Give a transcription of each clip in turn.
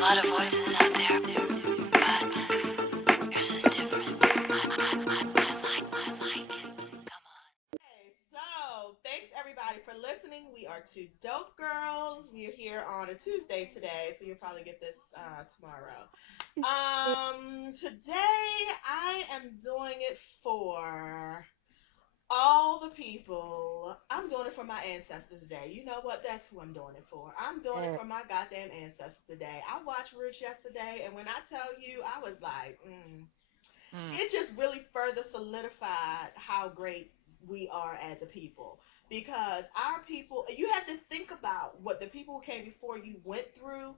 a lot of voices out there, but yours is different. I like it. Come on. Okay, so thanks everybody for listening. We are two dope girls. We're here on a Tuesday today, so you'll probably get this tomorrow. Today I am doing it for all the people. I'm doing it for my ancestors today. You know what? That's who I'm doing it for. I'm doing it Yes. for my goddamn ancestors today. I watched Roots yesterday, and when I tell you, I was like, Mm. it just really further solidified how great we are as a people, because our people, you have to think about what the people who came before you went through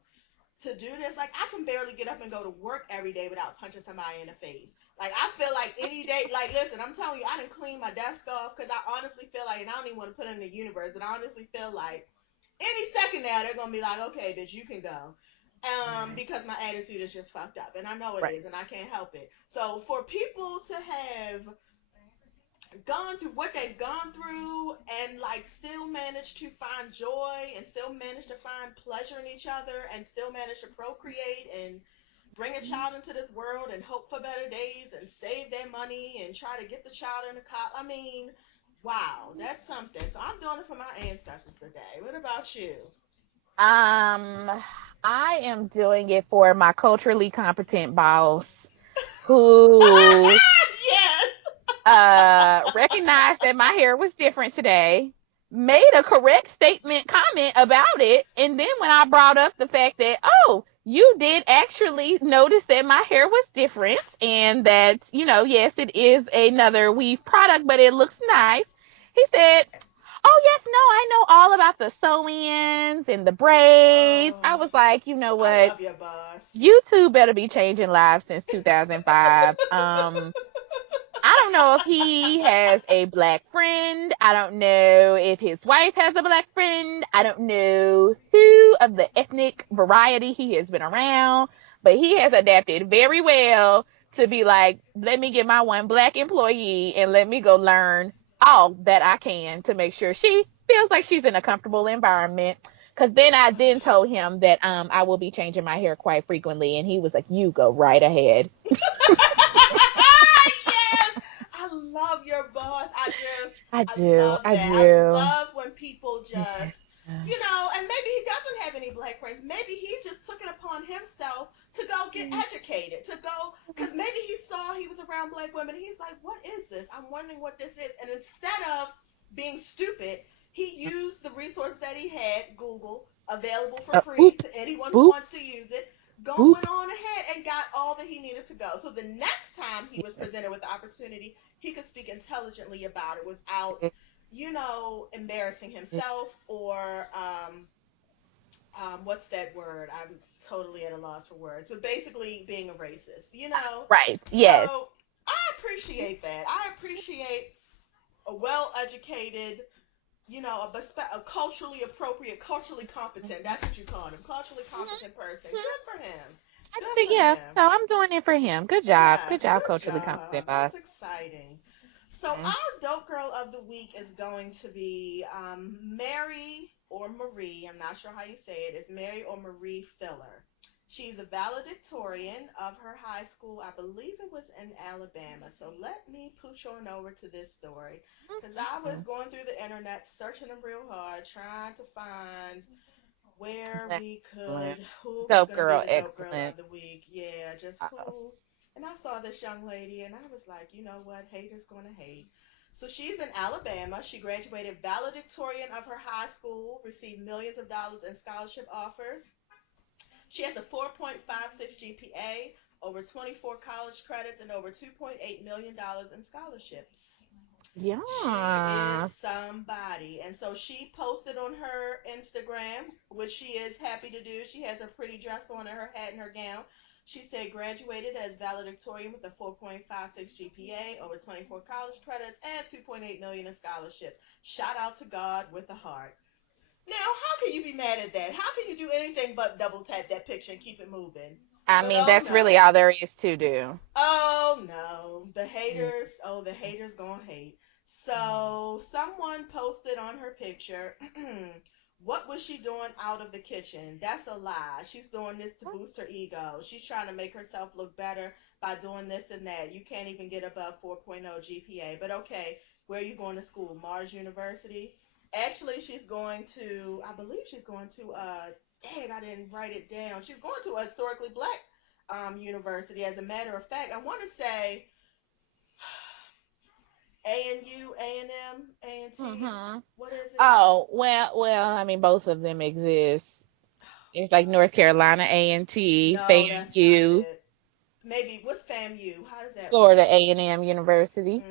to do this. Like, I can barely get up and go to work every day without punching somebody in the face. Like, I feel like any day, like, listen, I'm telling you, I didn't clean my desk off because I honestly feel like, and I don't even want to put it in the universe, but I honestly feel like any second now they're gonna be like, okay, bitch, you can go. Right. Because my attitude is just fucked up, and I know it Right. is, and I can't help it. So for people to have gone through what they've gone through and like still manage to find joy and still manage to find pleasure in each other and still manage to procreate and bring a child into this world and hope for better days and save their money and try to get the child in the cop. I mean, wow, that's something. So I'm doing it for my ancestors today. What about you? Um, I am doing it for my culturally competent boss who Yes. recognized that my hair was different today, made a correct statement comment about it, and then when I brought up the fact that, oh, you did actually notice that my hair was different and that, yes, it is another weave product, but it looks nice. He said, oh, yes, no, I know all about the sew-ins and the braids. I Oh, was like, you know I what? love your boss. You two better be changing lives since 2005. I don't know if he has a black friend. I don't know if his wife has a black friend. I don't know who of the ethnic variety he has been around, but he has adapted very well to be like, let me get my one black employee and let me go learn all that I can to make sure she feels like she's in a comfortable environment. Cause then I then told him that I will be changing my hair quite frequently, and he was like, "You go right ahead." Yes, I love your boss. I I do, love I that. I do. love when people Yeah. just, and maybe he doesn't have any black friends. Maybe he just took it upon himself to go get educated, to go, because maybe he saw he was around black women. He's like, what is this? I'm wondering what this is. And instead of being stupid, he used the resources that he had, Google, available for free Boop, to anyone who boop, wants to use it, boop. went on ahead and got all that he needed to go. So the next time he was Yes. presented with the opportunity, he could speak intelligently about it without, embarrassing himself or what's that word? I'm totally at a loss for words, but basically being a racist. Right. Yes. So I appreciate that. I appreciate a well educated, a culturally appropriate, culturally competent. That's what you call him, culturally Mhm. competent person. Mhm. Good for him. I Good think, for yeah. him. So I'm doing it for him. Good job. Good Yes, job, good culturally competent job. boss. That's exciting. So Mhm. our dope girl of the week is going to be Mary or Marie. I'm not sure how you say it. It's Mary or Marie Filler. She's a valedictorian of her high school. I believe it was in Alabama. So let me pooch on over to this story, because I was Mhm. going through the internet searching them real hard, trying to find where we Excellent. could, who was Dope going to be girl. the dope girl Excellent. of the week. Yeah, just Boss. who. And I saw this young lady and I was like, you know what? Haters going to hate. So she's in Alabama. She graduated valedictorian of her high school, received millions of dollars in scholarship offers. She has a 4.56 GPA, over 24 college credits, and over $2.8 million in scholarships. She is Yeah. somebody. And so she posted on her Instagram, which she is happy to do. She has her pretty dress on and her hat and her gown. She said graduated as valedictorian with a 4.56 GPA, over 24 college credits, and 2.8 million in scholarships. Shout out to God with a heart. Now, how can you be mad at that? How can you do anything but double tap that picture and keep it moving? I But mean, oh that's really no. all there is to do. Oh no, Yeah. the haters gonna hate. So someone posted on her picture, What was she doing out of the kitchen? That's a lie. She's doing this to boost her ego. She's trying to make herself look better by doing this and that. You can't even get above 4.0 GPA. But okay, where are you going to school? Mars University? Actually, she's going to, I believe she's going to, dang, I didn't write it down. She's going to a historically black university. As a matter of fact, I want to say ANU, A&M, A&T. Mm-hmm. What is it? Oh, well, I mean, both of them exist. There's like North Carolina A&T, No, that's not FAMU, it. Maybe what's FAMU? How does that Florida work? A&M University.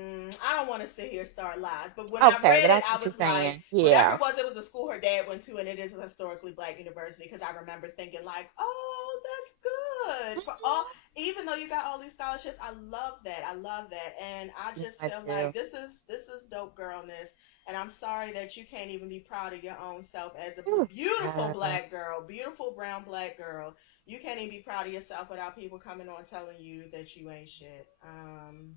I don't want to sit here and start lies, but when I Okay, but read I it, know I what you're was like, saying. whatever Yeah. it was a school her dad went to, and it is a historically black university. Because I remember thinking like, oh, that's good for all. Mhm. Even though you got all these scholarships, I love that. I love that, and I Yeah, just I feel like do. this is dope girlness. And I'm sorry that you can't even be proud of your own self as a Ooh, beautiful child. black girl, beautiful brown black girl. You can't even be proud of yourself without people coming on telling you that you ain't shit. And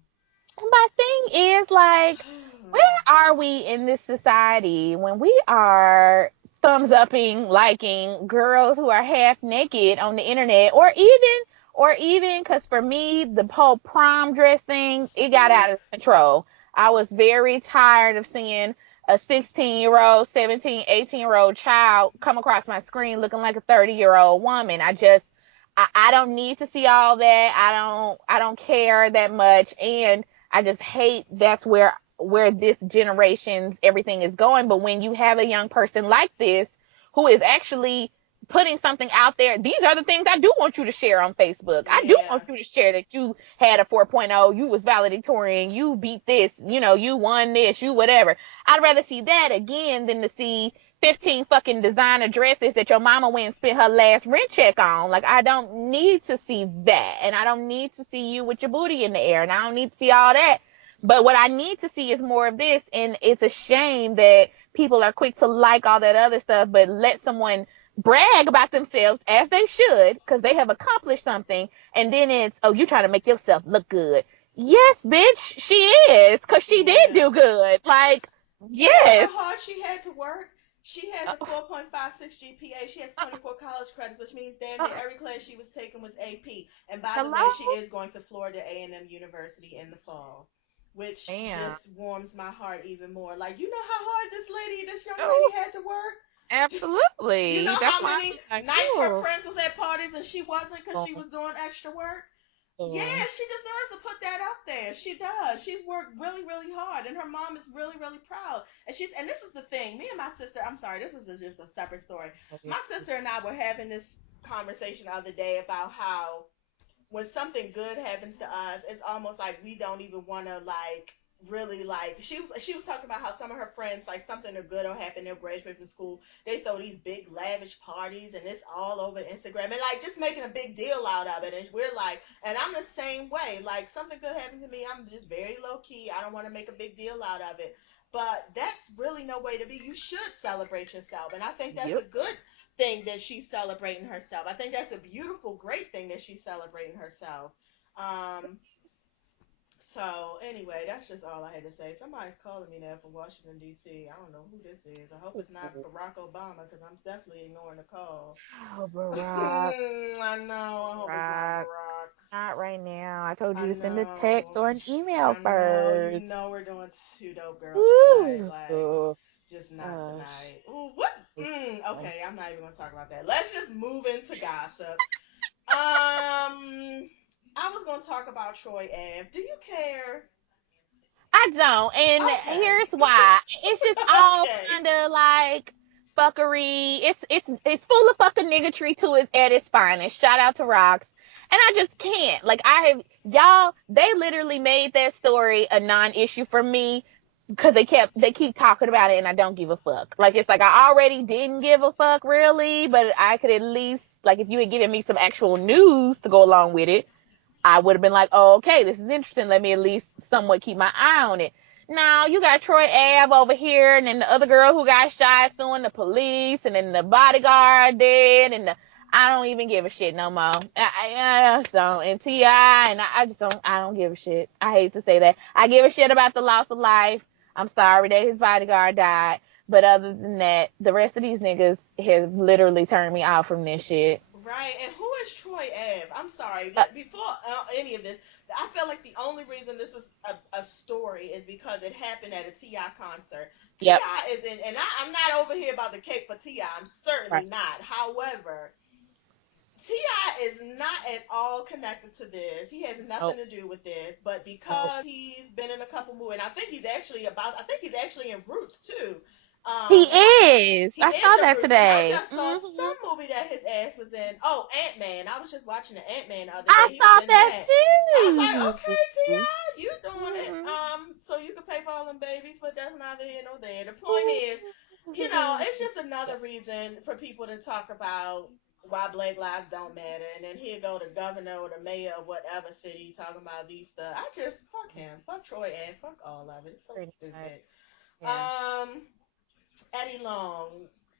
my thing is like, where are we in this society when we are thumbs upping, liking girls who are half naked on the internet, or even because for me the whole prom dress thing, it got out Sleep. of control. I was very tired of seeing a 16-year-old, 17, 18-year-old child come across my screen looking like a 30-year-old woman. I don't need to see all that. I don't care that much. And I just hate that's where this generation's everything is going. But when you have a young person like this who is actually putting something out there, these are the things I do want you to share on Facebook. I do Yeah. want you to share that you had a 4.0, you was valedictorian, you beat this, you won this, you whatever. I'd rather see that again than to see 15 fucking designer dresses that your mama went and spent her last rent check on. Like, I don't need to see that. And I don't need to see you with your booty in the air. And I don't need to see all that. But what I need to see is more of this. And it's a shame that people are quick to like all that other stuff, but let someone brag about themselves as they should because they have accomplished something. And then it's, oh, you trying to make yourself look good. Yes, bitch, she is because she did Yeah. do good. Like, You know yes. how hard she had to work? She has a 4.56 GPA. She has 24 college credits, which means damn near every class she was taking was AP. And by the way, she Hello? is going to Florida A&M University in the fall, which Damn. just warms my heart even more. Like, you know how hard this young lady Oh, had to work? You know absolutely. That's how why many I'm like, nights her oh, friends was at parties and she wasn't because she oh, was doing extra work? Yeah, oh, she deserves to put that out there. She does. She's worked really, really hard, and her mom is really, really proud. And this is the thing. Me and my sister. I'm sorry, this is just a separate story. My sister and I were having this conversation the other day about how when something good happens to us, it's almost like we don't even want to like really like she was talking about how some of her friends like something good will happen, they'll graduate from school, they throw these big lavish parties and it's all over Instagram and like just making a big deal out of it, and we're like, and I'm the same way, like something good happened to me, I'm just very low key, I don't want to make a big deal out of it, but that's really no way to be. You should celebrate yourself, and I think that's a yep. good thing that she's celebrating herself. I think that's a beautiful, great thing that she's celebrating herself. Um, so anyway, that's just all I had to say. Somebody's calling me now from Washington D.C. I don't know who this is. I hope it's not Barack Obama because I'm definitely ignoring the call. Oh, Barack, I know. I hope it's not Barack, Barack. not right now. I told I you to send a text know. or an email I know. You first. know we're doing two dope girls tonight. Ooh, Like, oh, just not gosh. tonight. Ooh, what? Okay, I'm not even gonna talk about that. Let's just move into gossip. I was gonna talk about Troy Ave. Do you care? I don't, and Okay. here's why. It's just all Okay. kind of like fuckery. It's full of fucking niggatry to it at its finest. Shout out to Rocks, and I just can't. Like I have y'all. They literally made that story a non-issue for me because they keep talking about it, and I don't give a fuck. Like it's like I already didn't give a fuck really, but I could at least like if you had given me some actual news to go along with it. I would have been like, oh, okay, this is interesting. Let me at least somewhat keep my eye on it. Now you got Troy Ave over here, and then the other girl who got shot suing the police, and then the bodyguard dead, and I don't even give a shit no more. I just don't. And T.I., and I just don't. I don't give a shit. I hate to say that. I give a shit about the loss of life. I'm sorry that his bodyguard died, But other than that, the rest of these niggas have literally turned me off from this shit. Right, and who is Troy Ave? I'm sorry. Uh, Before any of this, I felt like the only reason this is a story is because it happened at a Ti concert. yep. Ti is in, and I'm not over here about the cake for Ti. I'm certainly Right. not. However, Ti is not at all connected to this. He has nothing Nope. to do with this. But Nope. because he's been in a couple movies, and I think he's actually about. I think he's actually in Roots too. He And is. he I is saw in that Roots, and I today. just saw Hmm. some movie that his ass was in. Oh, Ant Man. I was just watching the Ant Man the other I day. He was saw in that that. I was like, too. okay, Ti, you doing it. Hmm. So you can pay for all them babies, but that's neither here nor there. The point is, it's just another reason for people to talk about why Black lives don't matter. And then here go the governor or the mayor of whatever city talking about these stuff. I just fuck him, fuck Troy, and fuck all of it. It's so Pretty much. stupid. Yeah. Um, Eddie Long,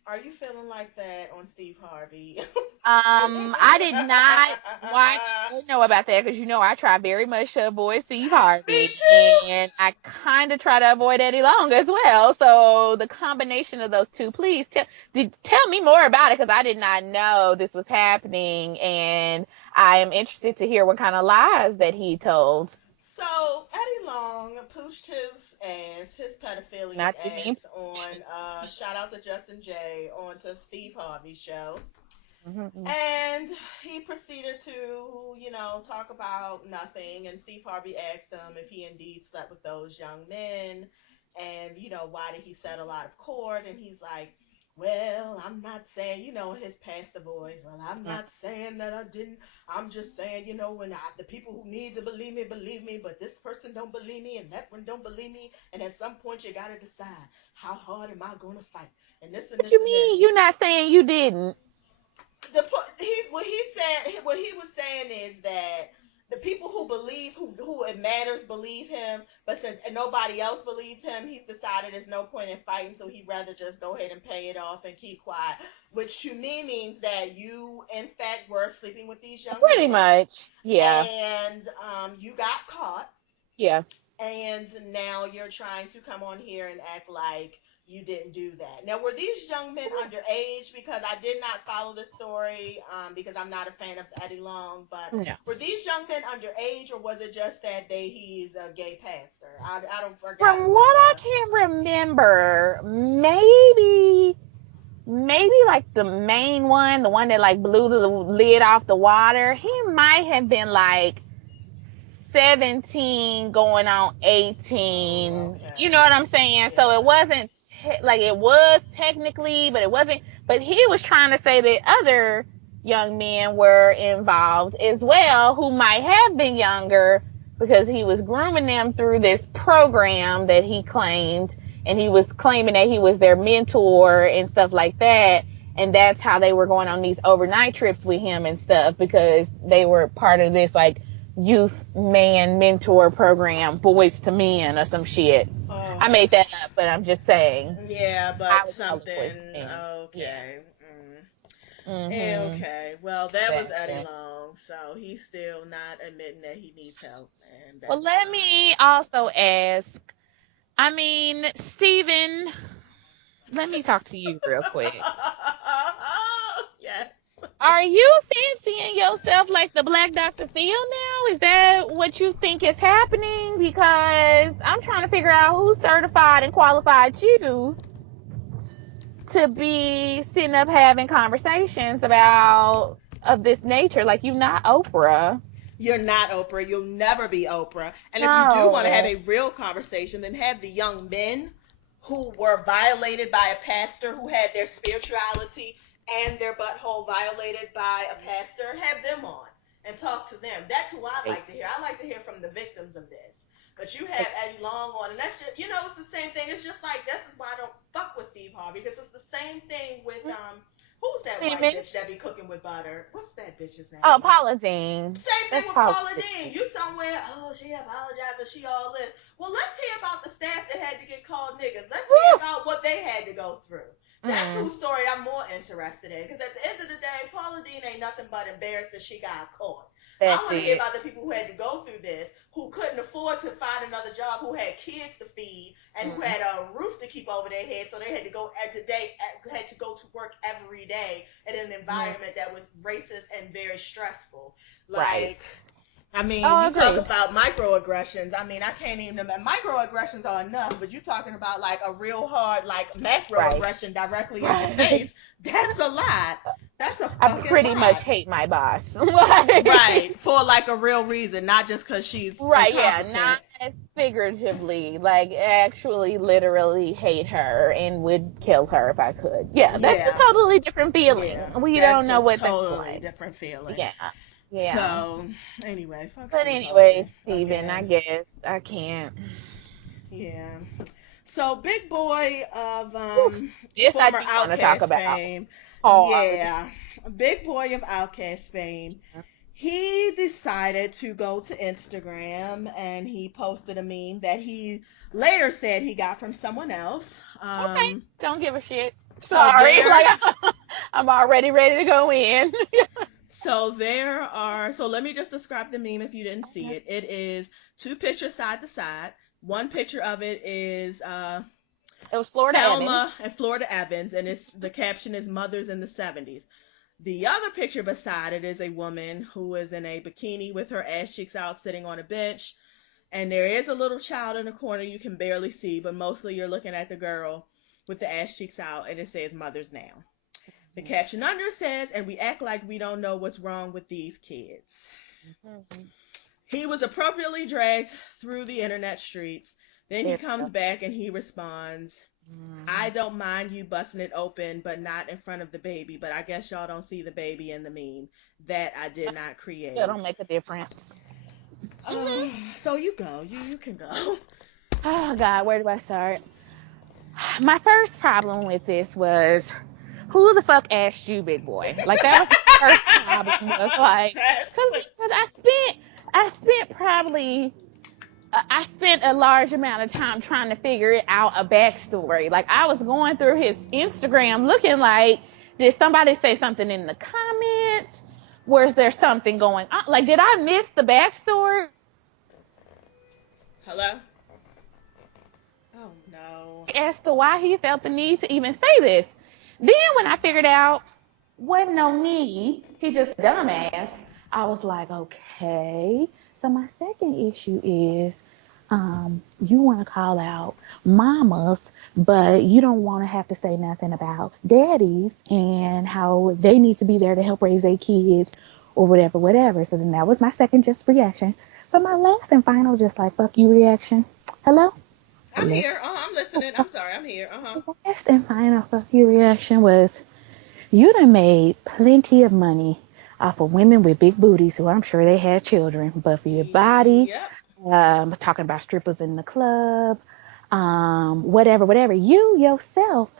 are you feeling like that on Steve Harvey? I did not watch or know about that because I try very much to avoid Steve Me Harvey, too. and I kind of try to avoid Eddie Long as well. So the combination of those two, please tell me more about it because I did not know this was happening, and I am interested to hear what kind of lies that he told. So Eddie Long pooched his pedophilic Not to be mean. ass on shout out to Justin J onto Steve Harvey's show. Mm-hmm. And he proceeded to, talk about nothing. And Steve Harvey asked him if he indeed slept with those young men. And, why did he settle out of court? And he's like, well, I'm not saying, his pastor voice. Well, I'm not saying that I didn't. I'm just saying, when the people who need to believe me, but this person don't believe me and that one don't believe me. And at some point, you got to decide, how hard am I going to fight? And this and What this you and this. mean? You not saying you didn't? What he was saying is that the people who believe who it matters believe him, but since nobody else believes him, he's decided there's no point in fighting, so he'd rather just go ahead and pay it off and keep quiet. Which to me means that you, in fact, were sleeping with these young Pretty men, much. Yeah. and you got caught, Yeah. and now you're trying to come on here and act like you didn't do that. Now, were these young men underage? Because I did not follow this story because I'm not a fan of Eddie Long, but No. were these young men underage, or was it just that he's a gay pastor? I don't From forgot what what I the. can remember, maybe like the main one, the one that like blew the lid off the water, he might have been like 17 going on Oh, 18. You know okay. what I'm saying? So it Yeah. wasn't like it was technically, but it wasn't. But he was trying to say that other young men were involved as well who might have been younger because he was grooming them through this program that he claimed, and he was claiming that he was their mentor and stuff like that, and that's how they were going on these overnight trips with him and stuff because they were part of this like youth man mentor program, boys to men or some shit. Oh, I made that up, but I'm just saying. yeah, I but would call it boys to something. men. Yeah. Okay. Mm. Mhm. Okay, well, that was Eddie Exactly. Long, so he's still not admitting that he needs help, and Well, that's let fine. me also ask. I mean, Steven, let me talk to you real quick. Yes. Are you fancying yourself like the Black Dr. Phil now? Is that what you think is happening? Because I'm trying to figure out who certified and qualified you to be sitting up having conversations about of this nature. Like you not Oprah. You're not Oprah. You'll never be Oprah. And if you do want to have No. a real conversation, then have the young men who were violated by a pastor who had their spirituality and their butthole violated by a pastor. Have them on and talk to them. That's who I Right. like to hear. I like to hear from the victims of this. But you have Like Eddie Long on, and that's just, it's the same thing. It's just like, this is why I don't fuck with Steve Harvey, because it's the same thing with, who's that white Steven. bitch that be cooking with butter? What's that bitch's Oh, name? Paula Dean. Same thing That's with Paula Paula Dean. Dean. You somewhere, oh, she apologized and she all this. Well, let's hear about the staff that had to get called niggas. Let's hear Woo! about what they had to go through. That's Mm. whose story I'm more interested in. Because at the end of the day, Paula Dean ain't nothing but embarrassed that she got caught. I That's want to hear it. about the people who had to go through this, who couldn't afford to find another job, who had kids to feed, and who Mm, had a roof to keep over their head, so they had to go had to go to work every day in an mm, environment that was racist and very stressful. right. Like, I mean, Oh, you talk agreed. about microaggressions. I mean, I can't even. Microaggressions are enough, but you talking about like a real hard, like Right. macroaggression directly in the Right. face. That's a lot. That's a I fucking pretty much lot. hate my boss. Like, Right. For like a real reason, not just because she's right, yeah, incompetent. not figuratively, like actually literally hate her and would kill her if I could. Yeah, that's a Yeah. totally different feeling. Yeah. We don't That's a know what that's totally like. different feeling. Yeah. Yeah. So, anyway, fuck But Steve anyway, Harvey Steven, I again. guess I can't. Yeah. So, big boy of Oof, this I former do want to talk Outcast about fame. hard. Yeah. Big boy of Outcast fame. He decided to go to Instagram and he posted a meme that he later said he got from someone else. Okay, don't give a shit. So Sorry, there like I'm already ready to go in. so let me just describe the meme if you didn't see Okay. it. It is two pictures side to side. One picture of it is It was Florida Evans. Thelma and Florida Evans, and it's the caption is "Mothers in the '70s." The other picture beside it is a woman who is in a bikini with her ass cheeks out, sitting on a bench, and there is a little child in the corner you can barely see, but mostly you're looking at the girl with the ass cheeks out, and it says "Mothers Now." The caption under says, "And we act like we don't know what's wrong with these kids." Mhm. He was appropriately dragged through the internet streets. Then he There we comes go. back and he responds, "I Mhm. don't mind you busting it open, but not in front of the baby. But I guess y'all don't see the baby in the meme that I did not Still create." don't make a difference. Uh, so you go. You can go. Oh God, where do I start? My first problem with this was who the fuck asked you, big boy? Like that was my first problem. Was like, That's cause I spent probably I spent a large amount of time trying to figure it out a backstory. Like I was going through his Instagram looking like, did somebody say something in the comments? Was there something going on? Like, did I miss the backstory hello. Oh no. as to why he felt the need to even say this? Then when I figured out wasn't no need, he just a dumbass, I was like, okay. So my second issue is you want to call out mamas, but you don't want to have to say nothing about daddies and how they need to be there to help raise their kids or whatever, whatever. So then that was my second just reaction. But my last and final just like fuck you reaction. Hello? I'm Hello? here. I'm listening. I'm sorry. I'm here. Uh-huh. Last and final fuck you reaction was you done made plenty of money off of women with big booties who I'm sure they had children, but for your body, Yep. talking about strippers in the club, whatever, whatever. You yourself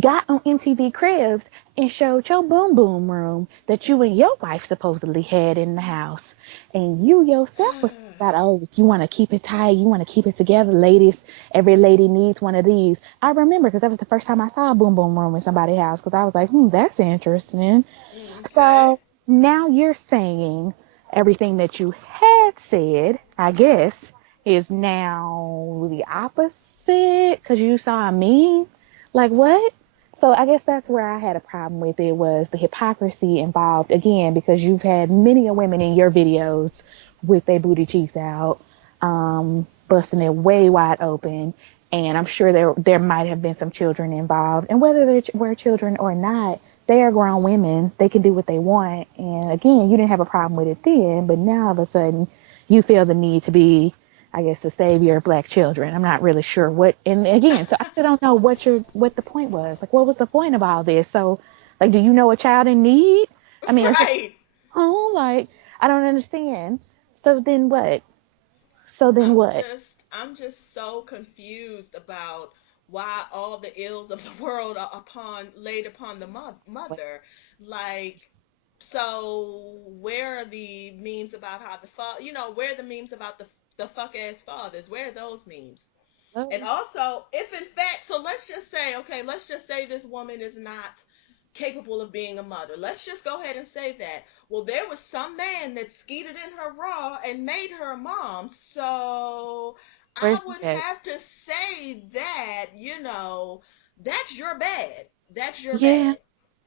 got on MTV Cribs and showed your boom boom room that you and your wife supposedly had in the house. And you yourself was about, oh, if you want to keep it tight, you want to keep it together, ladies. Every lady needs one of these. I remember because that was the first time I saw a boom boom room in somebody's house because I was like, that's interesting. Okay. So now you're saying everything that you had said, I guess, is now the opposite because you saw a meme. Like what? So I guess that's where I had a problem with it was the hypocrisy involved again because you've had many a women in your videos with their booty cheeks out, busting it way wide open, and I'm sure there might have been some children involved, and whether they were children or not, they are grown women. They can do what they want, and again, you didn't have a problem with it then, but now all of a sudden, you feel the need to be, I guess, the savior of black children. I'm not really sure what, and again, so I still don't know what the point was. Like, what was the point of all this? So, like, do you know a child in need? I mean, is this, Right. oh, like, I don't understand. So then what? So then what? I'm just so confused about why all the ills of the world are upon laid upon the What? mother. Like, so where are the memes about how the where are the memes about the fuck ass fathers? Where are those memes? And Hello? also, if in fact, so let's just say, okay, let's just say this woman is not capable of being a mother. Let's just go ahead and say that. Well, there was some man that skeeted in her raw and made her a mom. So I Where's would he at? have to say that, that's your bad. That's your Yeah, bad.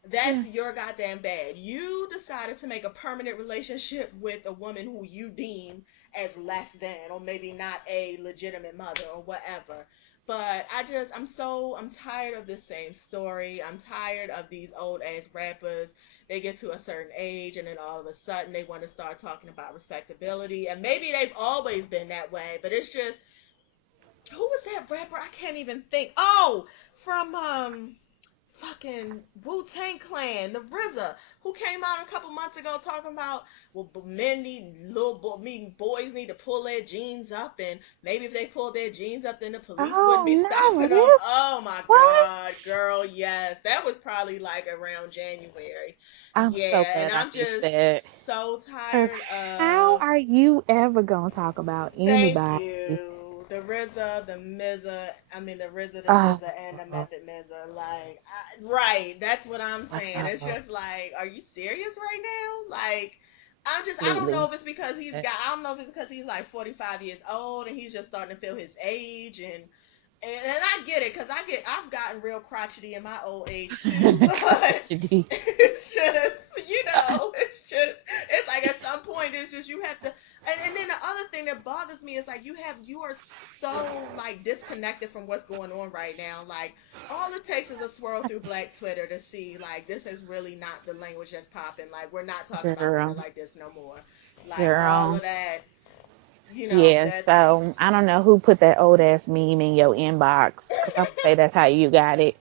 That's yeah. your goddamn bad. You decided to make a permanent relationship with a woman who you deem as less than, or maybe not a legitimate mother or whatever. But I'm tired of the same story. I'm tired of these old ass rappers. They get to a certain age and then all of a sudden they want to start talking about respectability. And maybe they've always been that way, but it's just, who was that rapper? I can't even think. Oh, from fucking Wu Tang Clan, the RZA, who came out a couple months ago talking about, well, boys need to pull their jeans up, and maybe if they pulled their jeans up, then the police wouldn't Oh be no, stopping them. this Oh my God, what? girl, yes, that was probably like around January. I'm so Yeah, and glad I I'm missed that. just so Cause tired how of. are you ever gonna talk about Thank anybody? you. The RZA, the MZA, I mean the RZA, the Oh, SZA, and the Method MZA. Like, right, that's what I'm saying. It's oh, just like, are you serious right now? Like, I don't know absolutely. if it's because I don't know if it's because he's like 45 years old and he's just starting to feel his age, and I get it because I've gotten real crotchety in my old age too, but Crotchety. it's just, it's like at some point it's just you have to. And then the other thing that bothers me is like you are so like disconnected from what's going on right now. Like, all it takes is a swirl through Black Twitter to see like this is really not the language that's popping. Like, we're not talking about women Girl, like this no more. Like, all girl. of that, Yeah, so that's. I don't know who put that old ass meme in your inbox, because I'm gonna say that's how you got it.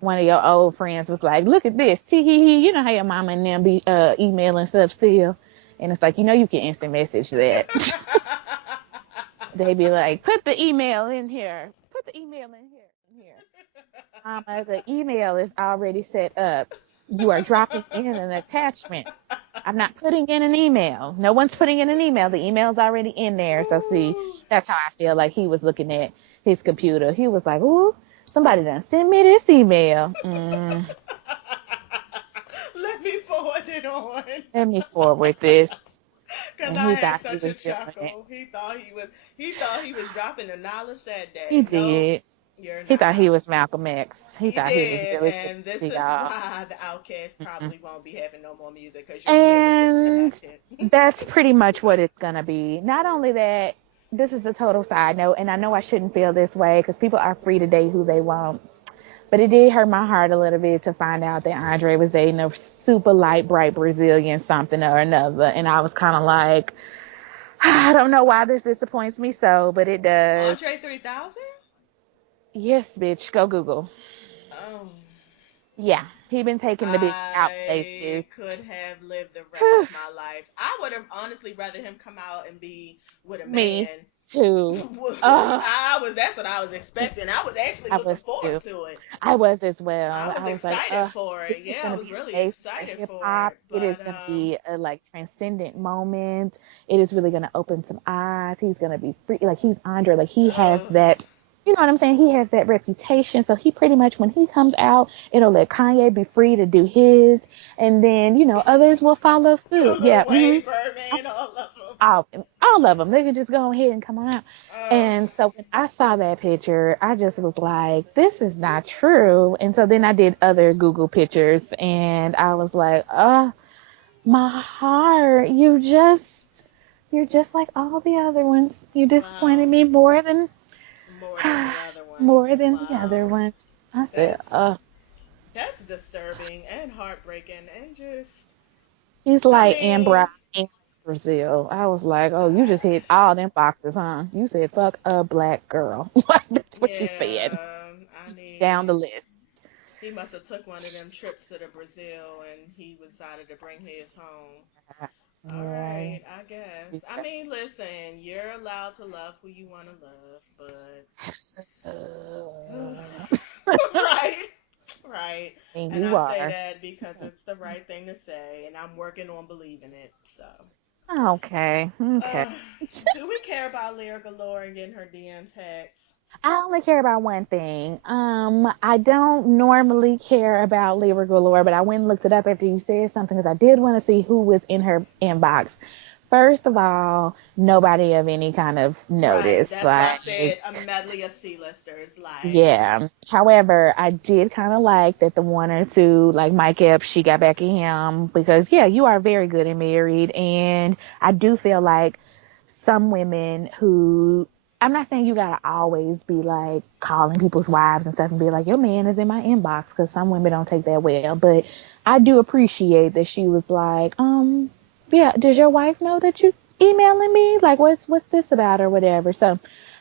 One of your old friends was like, "Look at this, tee hee hee." You know how your mama and them be emailing stuff still, and it's like, you can instant message that. They be like, "Put the email in here. Put the email in here. In here." Mama, the email is already set up. You are dropping in an attachment. I'm not putting in an email. No one's putting in an email. The email's already in there. So see, Ooh. that's how I feel like he was looking at his computer. He was like, "Ooh, somebody done send me this email. Let me forward it on. Let me forward this." Cause And I he had thought he such a was doing it. chuckle. He thought he was dropping the knowledge that He day. Nope, did. you're He thought he not. was Malcolm X. He He thought he was did, really and this the is y'all. why the Outcast Mm-mm. probably won't be having no more music because you're clearly And disconnected. that's pretty much what it's gonna be. Not only that, this is a total side note, and I know I shouldn't feel this way because people are free to date who they want. But it did hurt my heart a little bit to find out that Andre was dating a super light, bright Brazilian something or another. And I was kind of like, I don't know why this disappoints me so, but it does. Andre 3000. Yes, bitch, go Google. Oh, Yeah, he been taking the bitch out I places. could have lived the rest of my life. I would have honestly rather him come out and be with a Me man. too. Oh, That's what I was expecting. I was actually I looking was forward too. to it. I was as well. I was I was like, excited for this it. is Yeah, I gonna was be really amazing for excited hip for hop. it. It is But gonna be a like transcendent moment. It is really gonna open some eyes. He's gonna be free. Like, he's Andre. Like, he has ugh, that. You know what I'm saying? He has that reputation. So he pretty much, when he comes out, it'll let Kanye be free to do his, and then others will follow suit. Yeah. Lil Wayne, Birdman, all of them. All of them. They can just go ahead and come on out. Oh, And so when I saw that picture, I just was like, this is not true. And so then I did other Google pictures, and I was like, my heart, you're just like all the other ones. You wow. disappointed me More than the other ones. more than the other Wow. ones. I said, That's that's disturbing and heartbreaking and just. he's I like Ambra mean, in Brazil. I was like, oh, you just hit all them boxes, huh? You said fuck a black girl. Like, that's what you said. yeah. I Down the mean, list. he must have took one of them trips to the Brazil and he decided to bring his home. All Yeah. right, I guess. I mean, listen, you're allowed to love who you want to love, but Uh, right, right. and And you I say are. that because it's the right thing to say, and I'm working on believing it. So, Okay. Okay. uh, do we care about Lyra Galore and getting her DMs hacked? I only care about one thing. I don't normally care about Libra Galore, but I went and looked it up after you said something because I did want to see who was in her inbox. First of all, nobody of any kind of Right. notice. That's why I Like, said a medley of C-listers. Like, yeah. However, I did kind of like that the one or two, like Mike Epps, she got back at him because, yeah, you are very good and married. And I do feel like some women who, I'm not saying you gotta always be like calling people's wives and stuff and be like, your man is in my inbox because some women don't take that well. But I do appreciate that she was like, yeah, does your wife know that you emailing me? Like, what's this about or whatever? So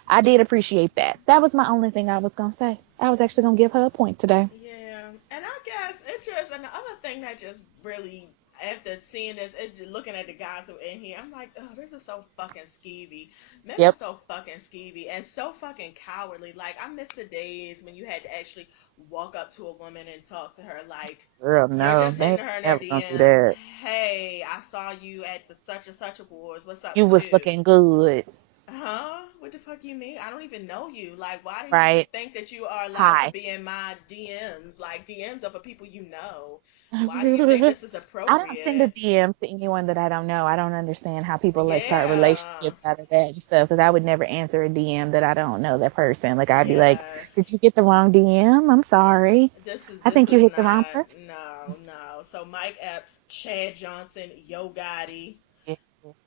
I did appreciate that. That was my only thing I was gonna say. I was actually gonna give her a point today. yeah, and I guess interest. And the other thing that just really, after seeing this, looking at the guys who are in here, I'm like, oh, this is so fucking skeevy. Men are Yep. so fucking skeevy and so fucking cowardly. Like, I miss the days when you had to actually walk up to a woman and talk to her. Like, Girl, you're no, just hitting they her in their never gonna do DMs. that. Hey, I saw you at the such and such awards. What's up You with was you? looking good, Huh? What the fuck you mean? I don't even know you. Like, why do you right? think that you are allowed to Hi. be in my DMs? Like, DMs are for people you know. Why do you think I this is don't send a appropriate? DMs to anyone that I don't know. I don't understand how people like start Yeah. relationships out of that and stuff. Because I would never answer a DM that I don't know that person. Like I'd be like, "Did Yes. you get the wrong DM? I'm sorry. This is I this think you is hit the wrong not person." no. So Mike Epps, Chad Johnson, Yo Gotti, Yes.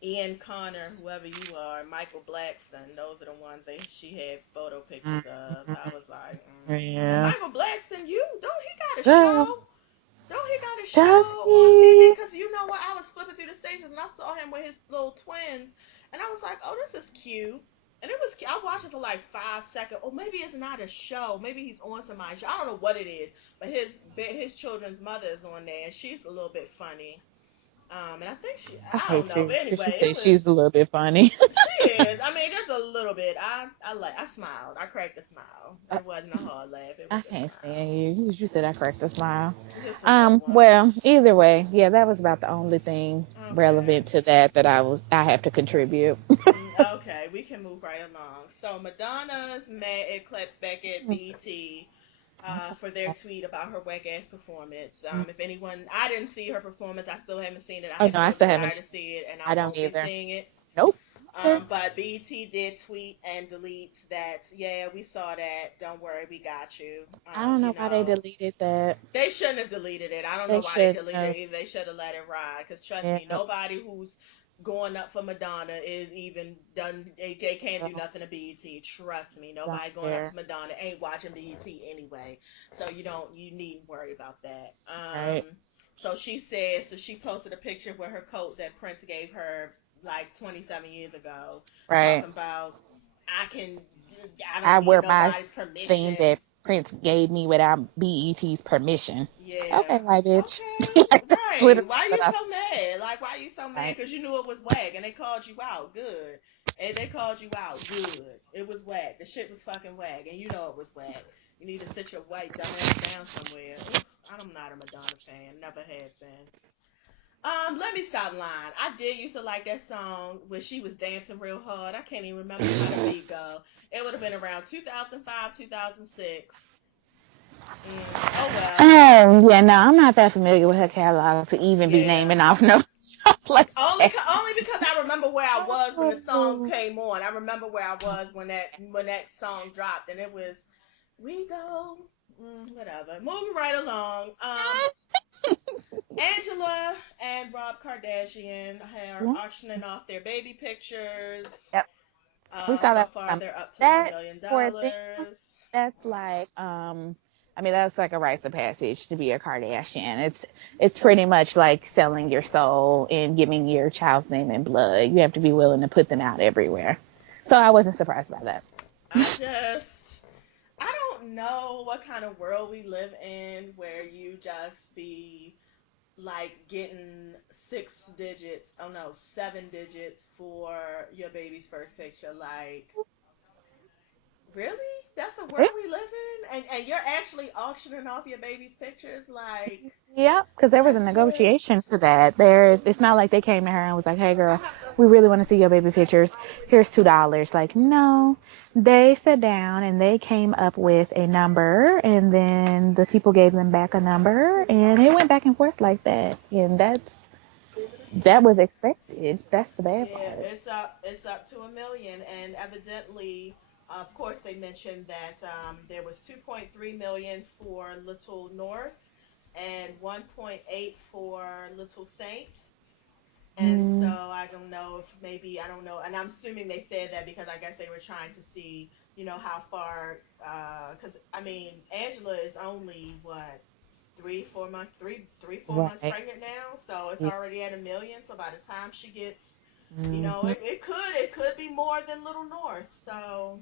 Ian Connor, whoever you are, Michael Blackston. Those are the ones they she had photo pictures of. I Mhm. was like, and Yeah. Michael Blackston, you don't he got a Girl, show? Don't he got a does show on TV? he? Because you know what? I was flipping through the stations and I saw him with his little twins, and I was like, "Oh, this is cute." And it was cute. I watched it for like 5 seconds. Or maybe it's not a show. Maybe he's on somebody's show. I don't know what it is. But his children's mother is on there, and she's a little bit funny. And I think I I don't hate know. you But because you anyway, it say she's a was little bit funny. she is. I mean, just a little bit. I smiled. I cracked a smile. I, It wasn't a hard laugh. It I was a can't smile. stand you. You said I cracked a smile. Just a little one. Well, either way, yeah, that was about the only thing Okay. relevant to that I have to contribute. Okay, we can move right along. So Madonna's mad at Kleps back at Mm, BT I saw for their that. tweet about her whack ass performance. Mm. If anyone, I didn't see her performance. I still haven't seen it. I Oh have no, I no still desire haven't. to see it, and I I don't won't be either. seeing it. Nope. Okay. But BT did tweet and delete that. Yeah, we saw that. Don't worry, we got you. I don't You know why they know, deleted that. they shouldn't have deleted it. I don't know They why they shouldn't deleted it have. either. They should have let it ride. Because trust Yeah, me, nobody who's going up for Madonna is even done. They can't do girl, nothing to BET. Trust me, don't nobody going up to care. Madonna ain't watching BET anyway. So you needn't worry about that. Right. So she said, so she posted a picture with her coat that Prince gave her like 27 years ago, Right. talking about I can, I I don't need wear my nobody's thing permission. that Prince gave me without BET's permission. Okay, Yeah. white bitch. Okay. That's Right. literally Why what you I so mad? Like, why you so mad? like. Because you knew it was whack and they called you out. Good. And they called you out. Good. It was whack. The shit was fucking whack, and you know it was whack. You need to sit your white dumb ass down somewhere. Oof. I'm not a Madonna fan. Never have been. Let me stop lying. I did used to like that song where she was dancing real hard. I can't even remember how the beat go. It would have been around 2005, 2006. Oh well. Yeah, no, I'm not that familiar with her catalog to even be Yeah. naming off no stuff like that. Only because I remember where I was when the song Oh. came on. I remember where I was when that song dropped, and it was "We Go." Whatever. Moving right along. Angela and Rob Kardashian are Yeah. auctioning off their baby pictures. Yep. We saw So that far, coming. they're up to one That million for them, dollars. that's like I mean that's like a rites of passage to be a Kardashian. It's pretty much like selling your soul and giving your child's name in blood. You have to be willing to put them out everywhere. So I wasn't surprised by that. I don't know what kind of world we live in where you just be like getting 6 digits, oh no, 7 digits for your baby's first picture. Like, really? That's a world we live in, and you're actually auctioning off your baby's pictures. Like, Yeah, because there was a that's negotiation just. for that. It's not like they came to her and was like, "Hey, I girl, have to. we really want to see your baby pictures. Here's $2." Like, no, they sat down and they came up with a number, and then the people gave them back a number, and it went back and forth like that. And that was expected. That's the bad Yeah, part. it's up to 1 million, and evidently, of course, they mentioned that there was 2.3 million for Little North and 1.8 for Little Saint. And so Mm, I don't know if maybe I don't know, and I'm assuming they said that because I guess they were trying to see, how far. Because I mean, Angela is only what 3 4 months, 3 4 months right. pregnant now, so it's Yeah. already at 1 million. So by the time she gets, Mm-hmm. it could be more than Little North. So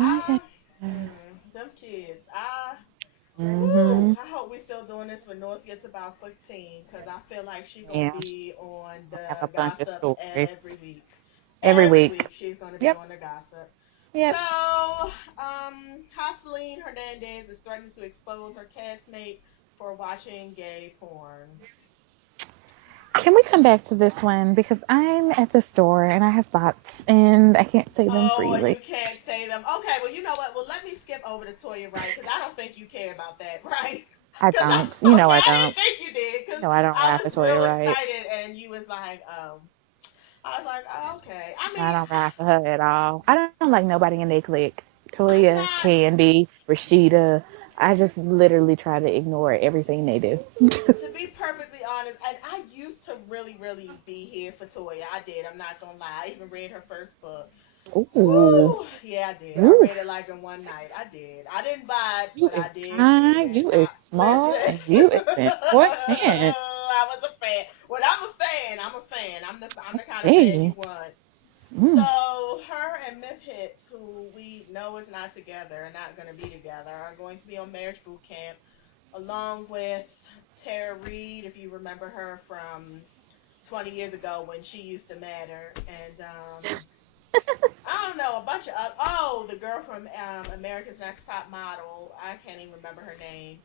Okay. I, them kids, woo, Mm-hmm. I hope we still doing this when North gets about 15, because I feel like she gonna Yeah. be on I have a the bunch of gossip stories every week. every Every week. week she's gonna be Yep. on the gossip. Yep. So, Joseline Hernandez is threatening to expose her castmate for watching gay porn. Can we come back to this one? Because I'm at the store and I have thoughts and I can't say them Oh, well, freely. you can't say them. Okay, well, you know what? Well, let me skip over to Toya, right? Because I don't think you care about that, right? I Because don't. You know okay, I I don't. didn't think you did, You because know I don't I ride for was Toya, real right? excited, and you was like, I was like, oh, okay. I I mean, don't ride for her at all. I don't like nobody in their clique. I'm Toya, not. Candy, Rashida. I just literally try to ignore everything they do. To be perfectly honest, and I used to really, really be here for Toya. I did. I'm not gonna lie. I even read her first book. Ooh. Woo! Yeah, I did. I read it like Oof. in one night. I did. I didn't buy it, You but I is did read kind. it. You is smart. Listen, And you is important. I was a fan. Well, I'm a fan. I'm a fan. I'm I the kind of fan you see. want. Mm. So her and Myth Hits, who we know is not together, are not going to be together, are going to be on marriage boot camp, along with Tara Reid, if you remember her from 20 years ago when she used to matter, and I don't know, a bunch of the girl from America's Next Top Model. I can't even remember her name.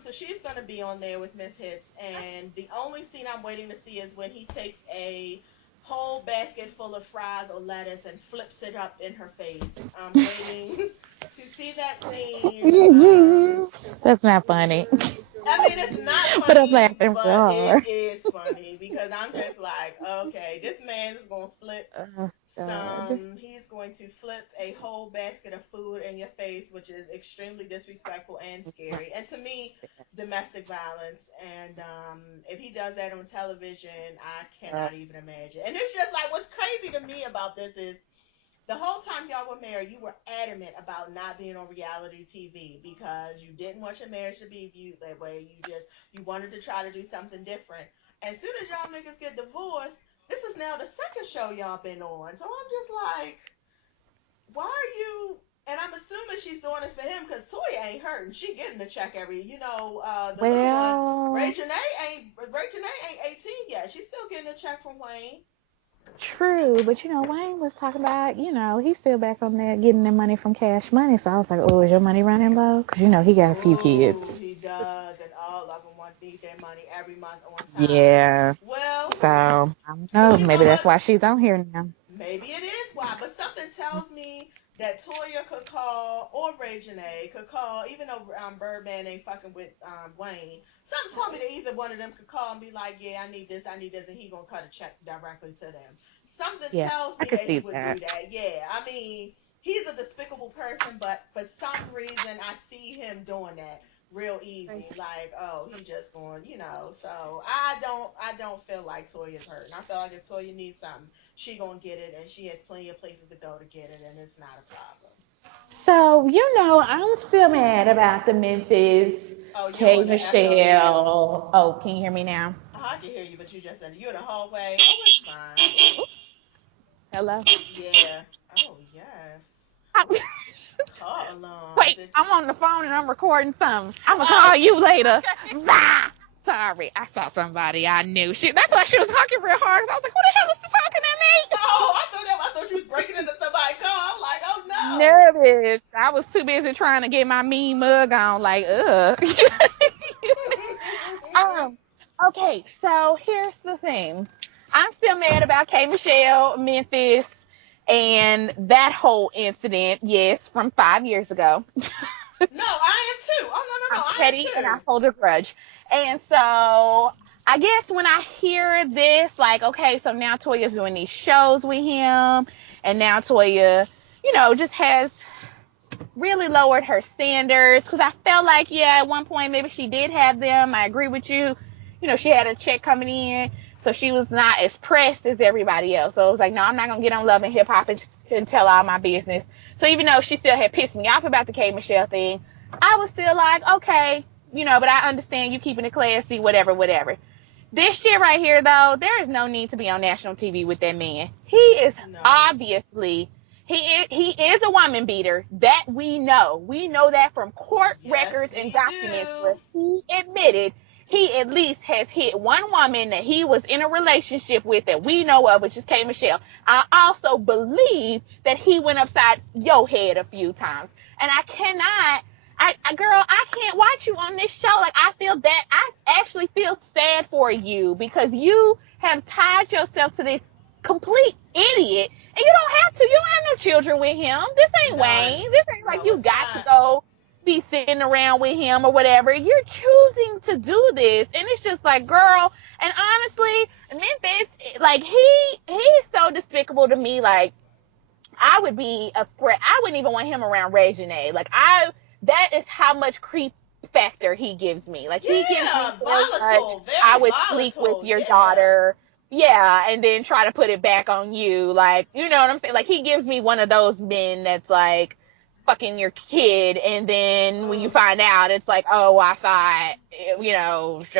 So she's gonna be on there with Myth Hits, and the only scene I'm waiting to see is when he takes a whole basket full of fries or lettuce and flips it up in her face. I'm waiting to see that scene. That's not funny. I mean, it's not But I'm funny, laughing but real it hard. is funny because I'm just like, okay, this man is gonna flip Oh, God. some. He's going to flip a whole basket of food in your face, which is extremely disrespectful and scary. And to me, domestic violence. And if he does that on television, I Uh, cannot even imagine. And it's just like what's crazy to me about this is the whole time y'all were married, you were adamant about not being on reality TV because you didn't want your marriage to be viewed that way. You wanted to try to do something different. As soon as y'all niggas get divorced, this is now the second show y'all been on. So I'm just like, why are you? And I'm assuming she's doing this for him because Toya ain't hurting. She getting the check every, the little one. well, Ray Janae ain't 18 yet. She's still getting a check from Wayne. true. But, Wayne was talking about, he's still back on there getting the money from Cash Money. So I was like, oh, is your money running low? Because, he got a few Oh, kids. he does, and all of them want need their money every month on time. Yeah. Well, So, I don't know. but you know Maybe that's what? why she's on here now. Maybe it is why, but something tells me that Toya could call, or Ray Janae could call, even though Birdman ain't fucking with Wayne. Something told me that either one of them could call and be like, "Yeah, I need this," and he gonna cut a check directly to them. Something Yeah. tells I me could that he see would do that. that. Yeah, I mean, he's a despicable person, but for some reason, I see him doing that real easy. Like, oh, he just going, So I don't feel like Toya's hurting. I feel like if Toya needs something, she gonna get it, and she has plenty of places to go to get it, and it's not a problem. So, I'm still mad about the Memphis Oh, you're K on the echo now. Michelle. Oh, can you hear me now? I can hear you, but you just said you're in the hallway. Oh, it's fine. Hello? Yeah. Oh, yes. I- Car alarm. Wait, Did I'm on the phone and I'm recording something. I'm gonna call oh you later. Bye. Sorry, I saw somebody I knew. That's why she was honking real hard. 'Cause I was like, who the hell is talking at me? oh I thought you was breaking into somebody's car. I'm like, oh know. know this. I was too busy trying to get my mean mug on, like, ugh. um, okay, so here's the thing. I'm still mad about K Michelle, Memphis, and that whole incident, yes, from 5 years ago. No, I am too. Oh, no, I'm no, no. I petty and I am too. hold a grudge. And so I guess when I hear this, like, okay, so now Toya's doing these shows with him, and now Toya, just has really lowered her standards. Because I felt like, yeah, at one point maybe she did have them. I agree with you. She had a check coming in, so she was not as pressed as everybody else. So it was like, no, I'm not gonna get on Love and Hip Hop and tell all my business. So even though she still had pissed me off about the K Michelle thing, I was still like, okay, but I understand you keeping it classy, whatever, whatever. This shit right here, though, there is no need to be on national TV with that man. He is No. obviously he is a woman beater. That we know. We know that from court Yes, records and we documents where do. he admitted he at least has hit one woman that he was in a relationship with that we know of, which is K Michelle. I also believe that he went upside your head a few times, and I cannot. Girl, I can't watch you on this show. Like, I actually feel sad for you because you have tied yourself to this complete idiot, and you don't have to. You don't have no children with him. This ain't None. Wayne. This ain't like No, you it's got to not. go be sitting around with him or whatever. You're choosing to do this, and it's just like, girl. And honestly, Memphis, like he's so despicable to me. Like, I would be afraid. I wouldn't even want him around Reginae. Like, that is how much creep factor he gives me. Like, he gives me Yeah, very much. volatile. I Very would sleep with volatile. your Yeah. daughter. Yeah, and then try to put it back on you. Like, you know what I'm saying? Like, he gives me one of those men that's like fucking your kid, and then when you Ugh. find out, it's like, oh, I thought,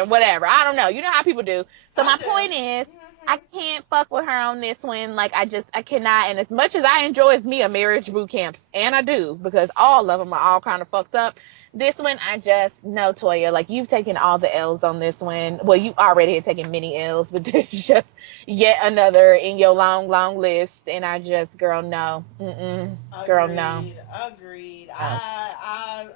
whatever. I don't know. You know how people do. So I my do. point is, I Hmm. can't fuck with her on this one. Like, I cannot. And as much as I enjoy as me a marriage boot camp, and I do, because all of them are all kind of fucked up. This one, I just no, Toya. Like, you've taken all the L's on this one. Well, you already had taken many L's, but there's just yet another in your long, long list. And I just, girl, no, girl, no, Agreed. Agreed. no.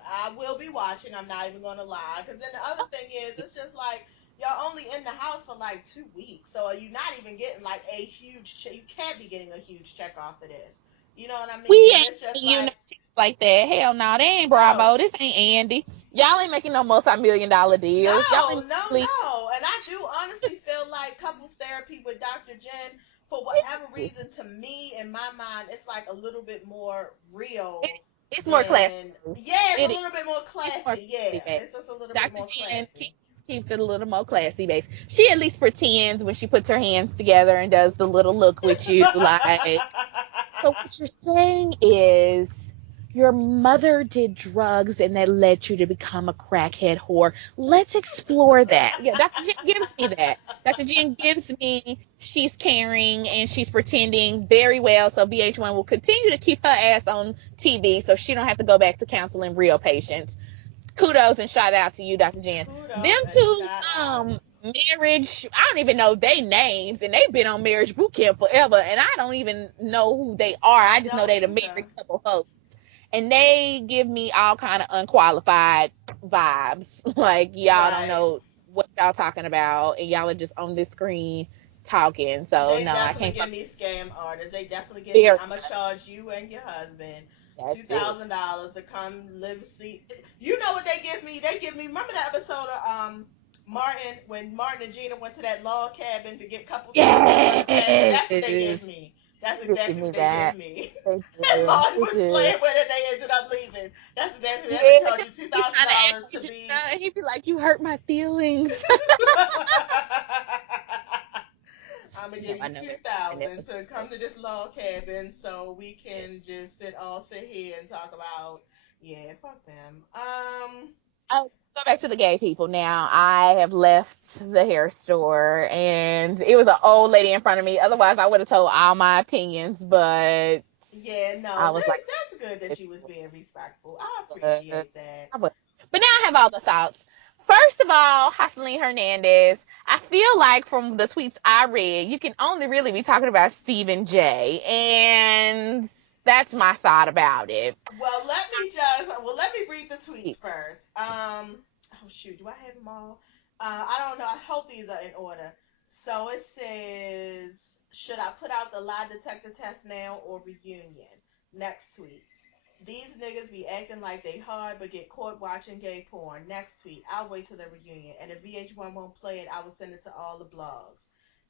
I will be watching. I'm not even gonna lie. Cause then the other thing is, it's just like y'all only in the house for like 2 weeks, so you're not even getting like a huge check. You can't be getting a huge check off of this. You know what I We mean? And ain't it's just giving you no like checks like that. Hell no, they ain't no. Bravo. This ain't Andy. Y'all ain't making no multi-million-dollar deals. Y'all No, ain't no, really. no. And I do honestly feel like couples therapy with Dr. Jen, for whatever reason, to me, in my mind, it's like a little bit more It, real it's more classy. than, yeah, it's a It is. little bit more It's more classy. classy Yeah, based. it's just a little bit Dr. more Jen classy. keeps it a little more classy based. She at least pretends when she puts her hands together and does the little look with you, like. So what you're saying is your mother did drugs and that led you to become a crackhead whore. Let's explore that. Yeah, Dr. Jen gives me that. Dr. Jen gives me she's caring and she's pretending very well. So VH1 will continue to keep her ass on TV so she don't have to go back to counseling real patients. Kudos and shout out to you, Dr. Jen. Them Kudos and two, shout out. marriage, I don't even know their names, and they've been on marriage boot camp forever, and I don't even know who they are. I I just know don't they the either. married couple hosts, and they give me all kind of unqualified vibes. Like, y'all don't Right. know what y'all talking about, and y'all are just on this screen talking. So They no, I definitely can't give fuck me scam artists. They definitely give me. very I'm gonna much. charge you and your husband two That's it. thousand dollars to come live. See, you know what they give me? They give me. Remember that episode of Martin, when Martin and Gina went to that log cabin to get couple services for the pets? Yes, That's what they give me. That's they give exactly me what they give that. me. They And do. Martin They was do. playing with it. They ended up leaving. That's exactly. Yeah, They're gonna charge because you two he's thousand trying to act dollars like to Gina, be. and he'd be like, "You hurt my feelings." I'm gonna No, give I you know two that. I never thousand said to come that. to this log cabin so we Yeah. can just sit here and talk about, yeah, fuck them. Oh, go back to the gay people now. I have left the hair store, and it was an old lady in front of me. Otherwise, I would have told all my opinions, but Yeah, I no, was like, that's good that you was being respectful. I uh, appreciate that. I would. But now I have all the thoughts. First of all, Joseline Hernandez, I feel like from the tweets I read, you can only really be talking about Stephen J. And That's my thought about it. Let me read the tweets first. Oh shoot, do I have them all? I don't know. I hope these are in order. So it says, should I put out the lie detector test now or reunion? Next tweet. These niggas be acting like they hard but get caught watching gay porn. Next tweet. I'll wait till the reunion. And if VH1 won't play it, I will send it to all the blogs.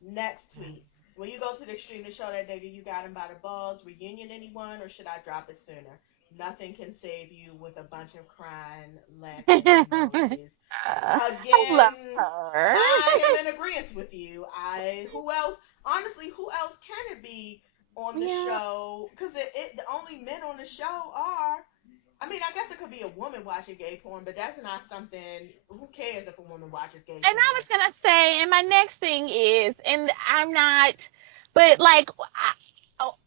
Next tweet. When you go to the extreme to show that nigga you got him by the balls, reunion anyone or should I drop it sooner? Nothing can save you with a bunch of crying, laughing emojis. I love Again, her. I am in agreement with you. Who else? Honestly, who else can it be on the Yeah. show? Because the only men on the show are. I mean, I guess it could be a woman watching gay porn, but that's not something. Who cares if a woman watches gay And I porn? was gonna say, and my next thing is, and I'm not, but like,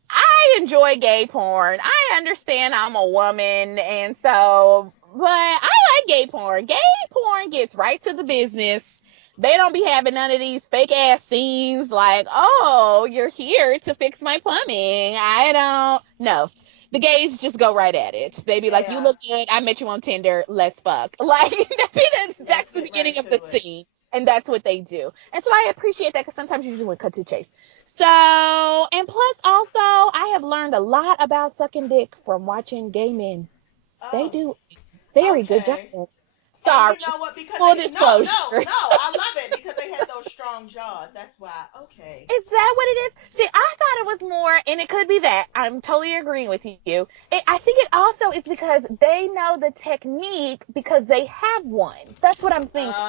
I enjoy gay porn. I understand I'm a woman, and so, but I like gay porn. Gay porn gets right to the business. They don't be having none of these fake ass scenes like, oh, you're here to fix my plumbing. I don't. No. The gays just go right at it. They be like, you Yeah, look good. I met you on Tinder. Let's fuck. Like, let's that's the get right beginning of the to it. scene. And that's what they do. And so I appreciate that because sometimes you just want to cut to the chase. So, and plus also, I have learned a lot about sucking dick from watching gay men. They Oh, do a very good job. okay. And Sorry, you know what? Because full they no, disclosure. no, no. I love it because they had those strong jaws. That's why. Okay. Is that what it is? See, I thought it was more, and it could be that. I'm totally agreeing with you. I think it also is because they know the technique because they have one. That's what I'm thinking.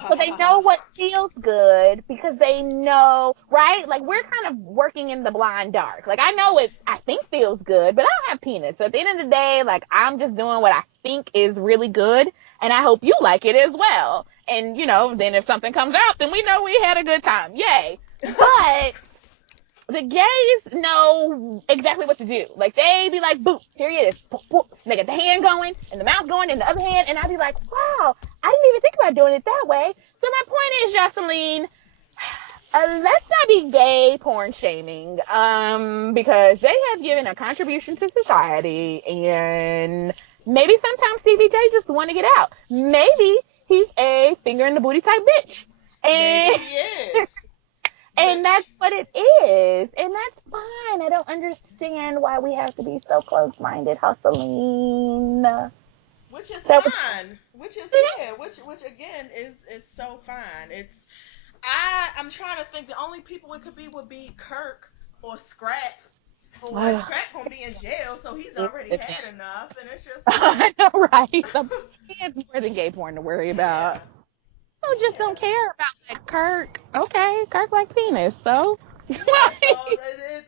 So they know what feels good because they know, right? Like we're kind of working in the blind dark. Like I know I think feels good, but I don't have penis. So at the end of the day, like I'm just doing what I think is really good, and I hope you like it as well. And then if something comes out, then we know we had a good time. Yay. But the gays know exactly what to do. Like they be like, boop, here it is. Boop, boop. They got the hand going and the mouth going and the other hand, and I'd be like, wow, I didn't even think about doing it that way. So my point is, Joseline, let's not be gay porn shaming, because they have given a contribution to society, and maybe sometimes Stevie J just want to get out. Maybe he's a finger in the booty type bitch, Maybe and he is. and that's Which what it is. And that's fine. I don't understand why we have to be so close minded, Hustling. which is So, fine. Which is yeah. Which again is so fine. I'm trying to think. The only people it could be would be Kirk or Scrap. Or Scrap gonna be in jail, so he's already had enough, and it's just I like, know, right? So, he has more than gay porn to worry about. yeah, I just don't yeah. care about like Kirk. Okay, Kirk like penis, so. Yeah, so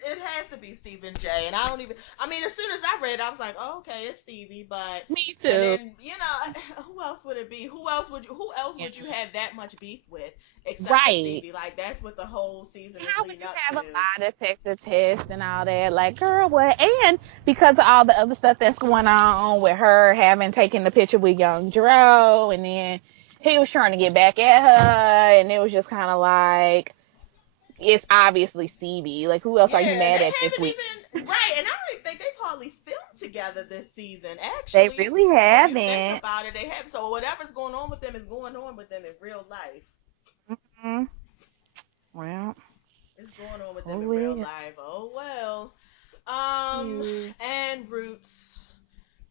it has to be Stephen J. And I don't even. I mean, as soon as I read, it, I was like, oh, okay, it's Stevie. But Me and too. then who else would it be? Who else would you have that much beef with except for Right. Stevie? Like that's what the whole season is How would leading you up have a to. lie detector test and all that? Like, girl, what? And because of all the other stuff that's going on with her having taken the picture with young Dro, and then he was trying to get back at her, and it was just kind of like, it's obviously Stevie. Like, who else are you Yeah, and they mad at this haven't week? even right. And I don't even think they've hardly filmed together this season. They Actually, really if you think haven't. about it, they have. So whatever's going on with them is going on with them in real life. Hmm. Well, It's going on with oh them in real well. life. Oh well. Um, Yeah. and Roots.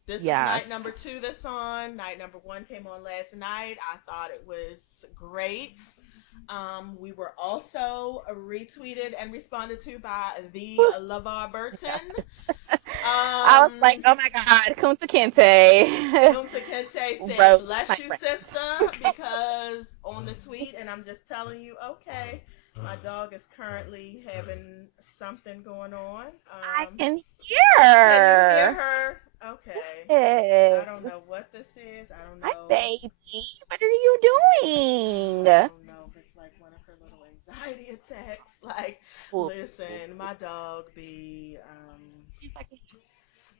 This is Yes. night number 2 that's on. Night number 1 came on last night. I thought it was great. We were also retweeted and responded to by the LeVar Burton. I was like, Um, oh my God, Kunta Kinte Kunta Kinte said, wrote my "Bless you, friend. sister," because on the tweet, and I'm just telling you, okay, my dog is currently having something going on. I Um, can can you hear hear. her? Okay. I Yes. don't know what this is. I don't Hi, know. baby. What are you doing? I don't know if it's like one of her little anxiety attacks. Like, Ooh. listen, my dog be She's like,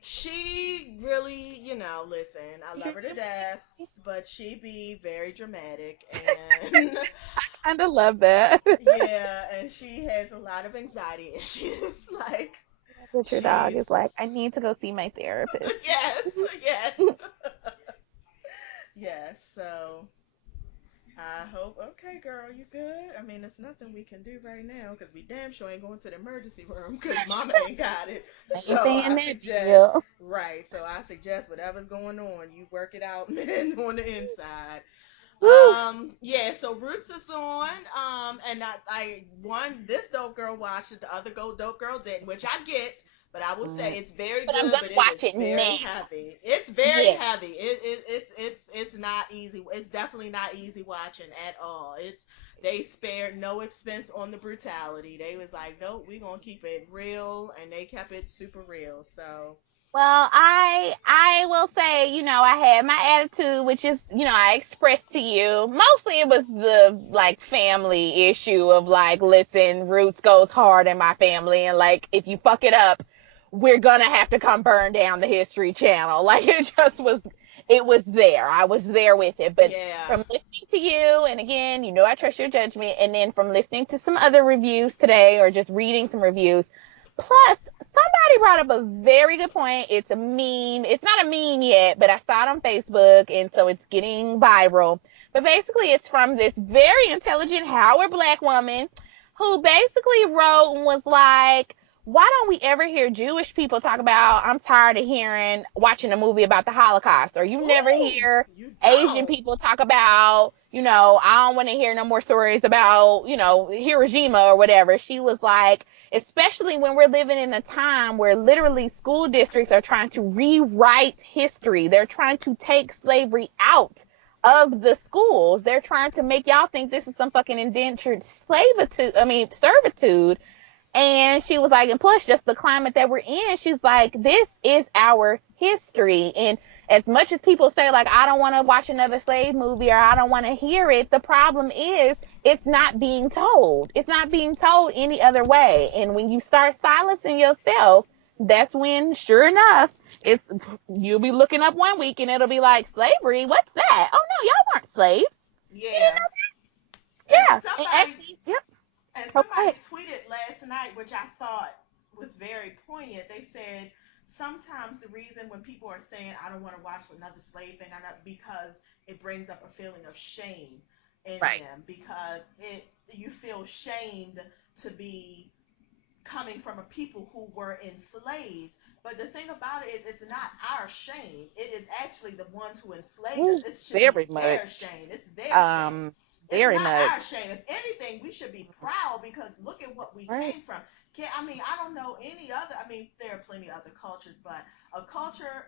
she really, listen, I love her to death, but she be very dramatic and I kind of love that. yeah, and she has a lot of anxiety issues. Like, That your dog is like, She's I need to go see my therapist. yes, yes, yes. So I hope. Okay, girl, you good? I mean, there's nothing we can do right now because we damn sure ain't going to the emergency room because Mama ain't got it. I So ain't paying I that suggest, bill. right? So I suggest whatever's going on, you work it out on the inside. Woo. Yeah, so Roots is on. And I one this dope girl watched it, the other dope girl didn't, which I get, but I will say Mm. it's very But I'm good, gonna but it is watch it now. very heavy. It's very Yeah. heavy. It's not easy. It's definitely not easy watching at all. It's they spared no expense on the brutality. They was like, nope, we gonna keep it real, and they kept it super real. So Well, I will say, I had my attitude, which is, I expressed to you. Mostly it was the like family issue of like, listen, Roots goes hard in my family, and like if you fuck it up, we're gonna have to come burn down the History Channel. Like it was there. I was there with it. But yeah. from listening to you, and again, I trust your judgment, and then from listening to some other reviews today or just reading some reviews. Plus, somebody brought up a very good point. It's a meme. It's not a meme yet, but I saw it on Facebook, and so it's getting viral. But basically, it's from this very intelligent Howard Black woman who basically wrote and was like, why don't we ever hear Jewish people talk about, I'm tired of watching a movie about the Holocaust, or you never Ooh, hear you Asian don't. people talk about, I don't want to hear no more stories about, Hiroshima or whatever. She was like, especially when we're living in a time where literally school districts are trying to rewrite history. They're trying to take slavery out of the schools. They're trying to make y'all think this is some fucking indentured servitude. And she was like, and plus just the climate that we're in, she's like, this is our history. And as much as people say, like, I don't want to watch another slave movie or I don't want to hear it, the problem is it's not being told. It's not being told any other way. And when you start silencing yourself, that's when, sure enough, it's you'll be looking up one week and it'll be like, slavery, what's that? Oh no, y'all weren't slaves. You Yeah. didn't And know? Yeah. And somebody actually, yep. and Oh, go somebody ahead. tweeted last night, which I thought was very poignant. They said sometimes the reason when people are saying I don't want to watch another slave thing, I know because it brings up a feeling of shame in Right. them because it you feel shamed to be coming from a people who were enslaved. But the thing about it is, it's not our shame. It is actually the ones who enslaved us. Ooh, It should be very their much. shame. It's their shame. Um, It's very not much. our shame. If anything, we should be proud because look at what we Right. came from. I mean, I don't know any other. I mean, there are plenty of other cultures, but a culture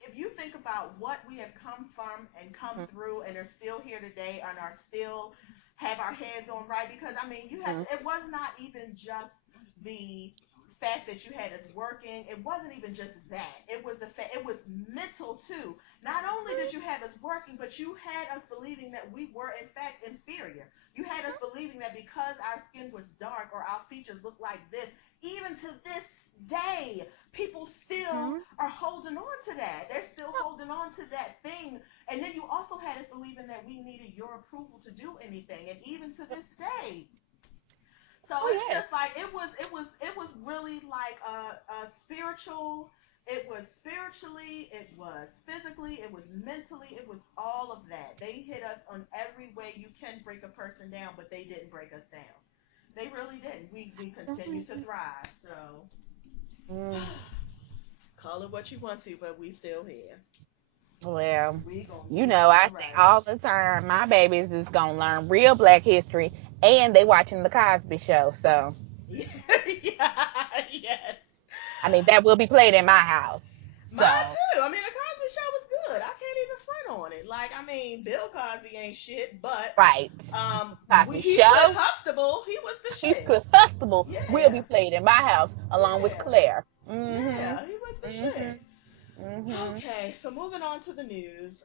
if you think about what we have come from and come through and are still here today and are still have our heads on right because I mean you had Mm-hmm. it was not even just the fact that you had us working it wasn't even just that it was the fact it was mental too not only did you have us working but you had us believing that we were in fact inferior you had us believing that because our skin was dark or our features looked like this even to this day people still Mm-hmm. are holding on to that. They're still holding on to that thing. And then you also had us believing that we needed your approval to do anything. And even to this day. So Oh it's yes. just like it was really like a spiritual it was spiritually, it was physically, it was mentally, it was all of that. They hit us on every way you can break a person down, but they didn't break us down. They really didn't. We continue to thrive. So Mm, call it what you want to, but we still here. well, We gonna be I all say right. all the time, my babies is gonna learn real Black history, and they watching the Cosby Show. So, Yeah, yeah, yes. I mean, that will be played in my house. Mine So, too. I mean, the Cosby Show was good. I can't even front on it. Like, I mean, Bill Cosby ain't shit, but right, Cosby Heathcliff Show, Huxtable, he was the shit. Heathcliff Festival will be Yeah, played in my house along with yeah, Claire. Mm-hmm. yeah, he was the Mm-hmm. shit. Mm-hmm. Okay, so moving on to the news.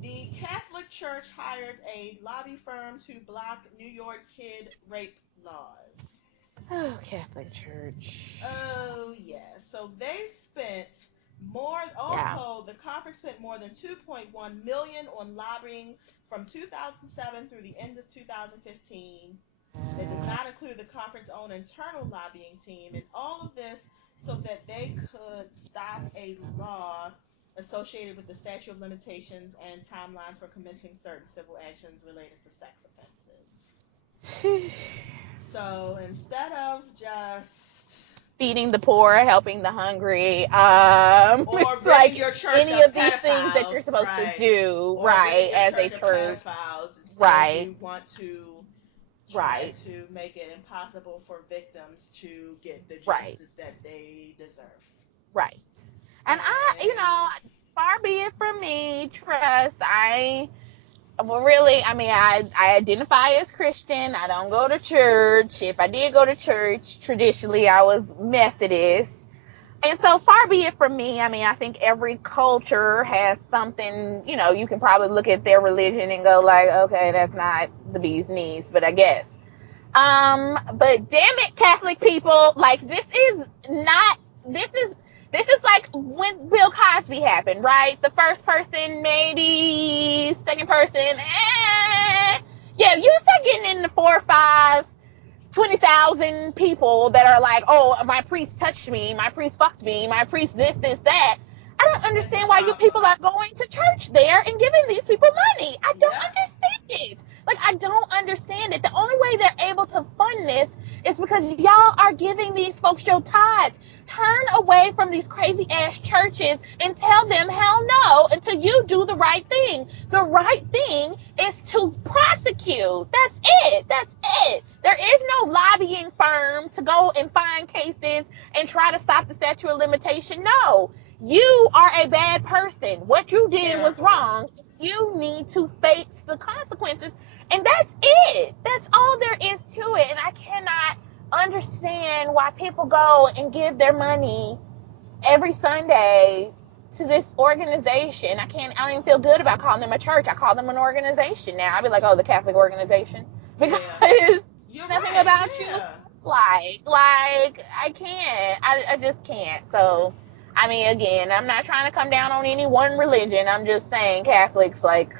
The Catholic Church hired a lobby firm to block New York kid rape laws. Oh, Catholic Church. Oh yeah. So they spent more all Yeah. told, the conference spent more than 2.1 million on lobbying from 2007 through the end of 2015. That does Uh, not include the conference's own internal lobbying team, and all of this so that they could stop a law associated with the statute of limitations and timelines for commencing certain civil actions related to sex offenses. So instead of just Feeding the poor, helping the hungry. or It's ridding like your church any of of these things that you're pedophiles, supposed to right? do, Or ridding right, your as a church of church, pedophiles. Instead, right, you want to try right, to make it impossible for victims to get the right, justice that they deserve. right. And And far be it from me, trust, well, really, I identify as Christian. I don't go to church. If I did go to church, traditionally, I was Methodist. And so far be it from me. I think every culture has something, you can probably look at their religion and go like, okay, that's not the bee's knees, but I guess. But damn it, Catholic people, like not, this is, this is like when Bill Cosby happened, right? The first person, maybe, second person, yeah, you start getting into 4 or 5, 20,000 people that are like, oh, my priest touched me, my priest fucked me, my priest this, that. I don't it's a understand why you people problem. are going to church there and giving these people money. I don't Yep. understand it. Like, I don't understand it. The only way they're able to fund this is because y'all are giving these folks your tithes. Turn away from these crazy ass churches and tell them hell no until you do the right thing. The right thing is to prosecute. That's it. That's it. There is no lobbying firm to go and find cases and try to stop the statute of limitation. No, you are a bad person. What you did was Terrible. wrong. You need to face the consequences. And that's it. That's all there is to it. And I cannot understand why people go and give their money every Sunday to this organization. I don't even feel good about calling them a church. I call them an organization now. I'd be like, oh, the Catholic organization. Because Yeah. You're nothing right. about you is Yeah. like I can't. I just can't. So again, I'm not trying to come down on any one religion. I'm just saying Catholics, like,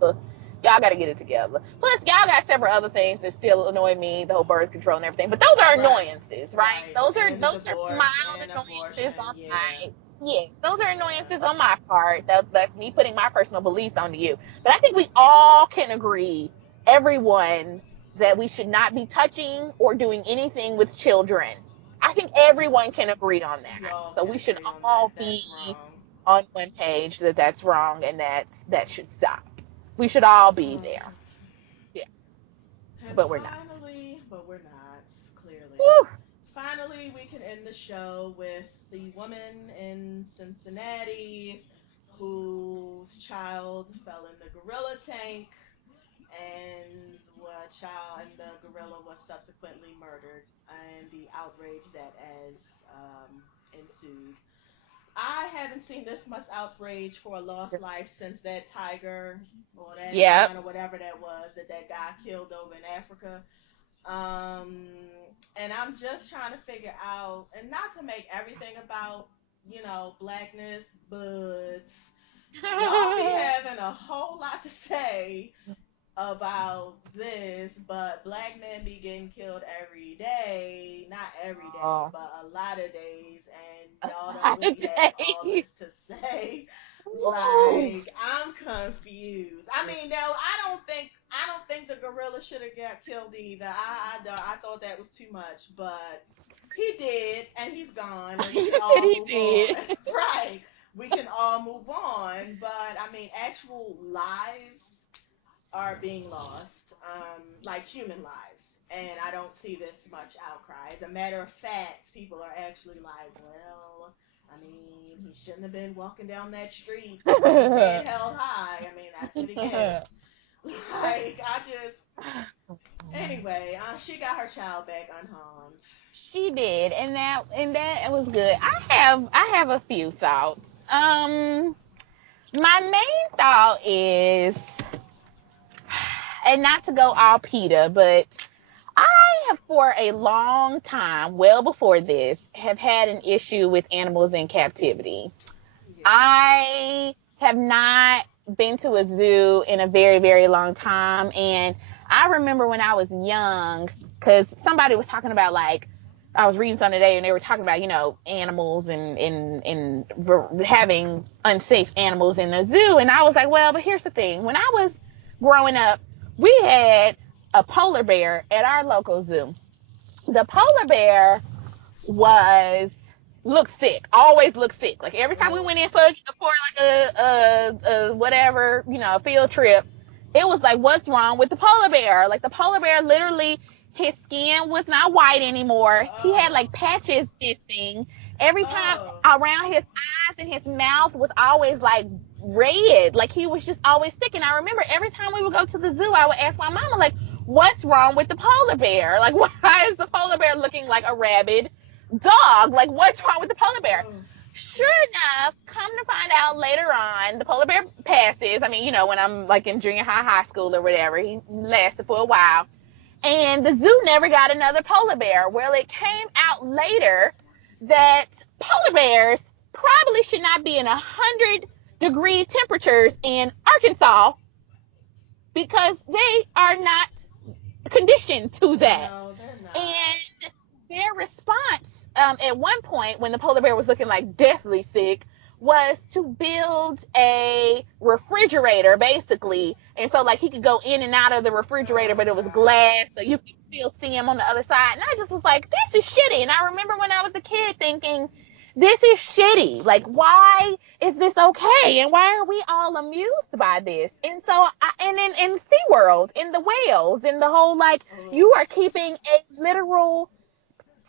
y'all got to get it together. Plus, y'all got several other things that still annoy me, the whole birth control and everything. But those are Right. annoyances, right? Right. Those are And the those are divorce mild and annoyances abortion. on Yeah. my. Yes, those are Yeah. annoyances on my part. That's me putting my personal beliefs onto you. But I think we all can agree, everyone, that we should not be touching or doing anything with children. I think everyone can agree on We that. all So can we should agree on that. all That's be wrong. on one page that that's wrong and that should stop. We should all be Ugh. there. Yeah, And but we're not. finally, but we're not, clearly. Whew. Finally, we can end the show with the woman in Cincinnati whose child fell in the gorilla tank and the gorilla was subsequently murdered, and the outrage that has ensued. I haven't seen this much outrage for a lost life since that tiger or that Yep. lion or whatever that was that guy killed over in Africa. And I'm just trying to figure out, and not to make everything about blackness, but y'all be having a whole lot to say about this, but black men be getting killed every day. Not every day, Oh, but a lot of days, and a y'all don't lot of really have all days. this to say. Woo. Like, I'm confused. I mean, no, I don't think the gorilla should have got killed either. I thought that was too much, but he did, and he's gone, and we You can said all he move on. did. Right. We can all move on, but I mean, actual lives are being lost, like human lives. And I don't see this much outcry. As a matter of fact, people are actually like, well, I mean, he shouldn't have been walking down that street with his head held high. I mean, that's what he gets. Like, anyway, she got her child back unharmed. She did, and that was good. I have a few thoughts. My main thought is, and not to go all PETA, but I have for a long time, well before this, have had an issue with animals in captivity. Yeah. I have not been to a zoo in a very, very long time, and I remember when I was young, because somebody was talking about, like, I was reading something today and they were talking about, animals and having unsafe animals in the zoo. And I was like, well, but here's the thing. When I was growing up, we had a polar bear at our local zoo. The polar bear was looked sick, always looked sick. Like every time we went in for like a whatever, a field trip, it was like, what's wrong with the polar bear? Like the polar bear literally, his skin was not white anymore. He had like patches missing. Every time around his eyes and his mouth was always like red. Like he was just always sick. And I remember every time we would go to the zoo, I would ask my mama, like, what's wrong with the polar bear? Like, why is the polar bear looking like a rabid dog? Like, what's wrong with the polar bear? Sure enough, come to find out later on, the polar bear passes. I mean, when I'm like in junior high school or whatever, he lasted for a while. And the zoo never got another polar bear. Well, it came out later that polar bears probably should not be in 100-degree temperatures in Arkansas because they are not conditioned to that. No, they're not. And their response at one point when the polar bear was looking like deathly sick was to build a refrigerator basically, and so like he could go in and out of the refrigerator, but it was glass so you could still see him on the other side. And I just was like, this is shitty. And I remember when I was a kid thinking, this is shitty. Like, why is this okay? And why are we all amused by this? And so, and in SeaWorld, in the whales, in the whole, like, you are keeping a literal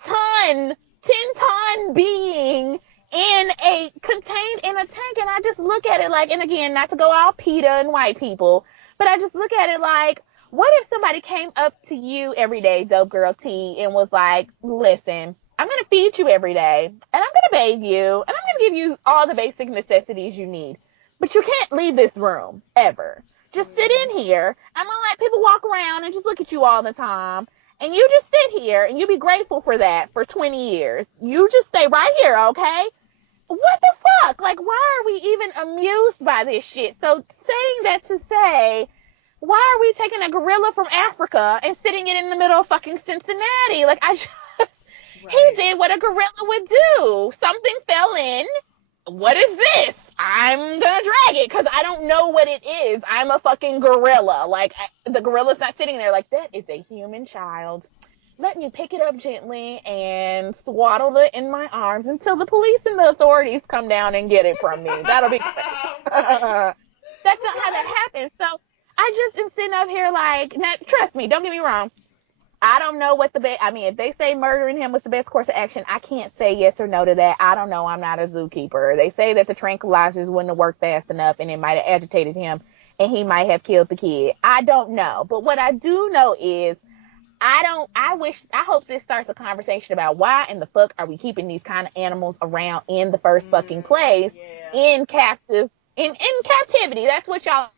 10-ton being contained in a tank. And I just look at it like, and again, not to go all PETA and white people, but I just look at it like, what if somebody came up to you every day, Dope Girl T, and was like, listen, I'm going to feed you every day, and I'm going to bathe you, and I'm going to give you all the basic necessities you need. But you can't leave this room, ever. Just sit in here. I'm going to let people walk around and just look at you all the time. And you just sit here, and you be grateful for that for 20 years. You just stay right here, okay? What the fuck? Like, why are we even amused by this shit? So saying that to say, why are we taking a gorilla from Africa and sitting it in the middle of fucking Cincinnati? Like, he did what a gorilla would do. Something fell in. What is this? I'm gonna drag it because I don't know what it is. I'm a fucking gorilla. Like, the gorilla's not sitting there like, that is a human child. Let me pick it up gently and swaddle it in my arms until the police and the authorities come down and get it from me. That'll be That's not how that happens. So I just am sitting up here like, now, trust me, don't get me wrong. I don't know what if they say murdering him was the best course of action, I can't say yes or no to that. I don't know. I'm not a zookeeper. They say that the tranquilizers wouldn't have worked fast enough and it might have agitated him and he might have killed the kid. I don't know. But what I do know is I hope this starts a conversation about why in the fuck are we keeping these kind of animals around in the first fucking place in captivity. That's what y'all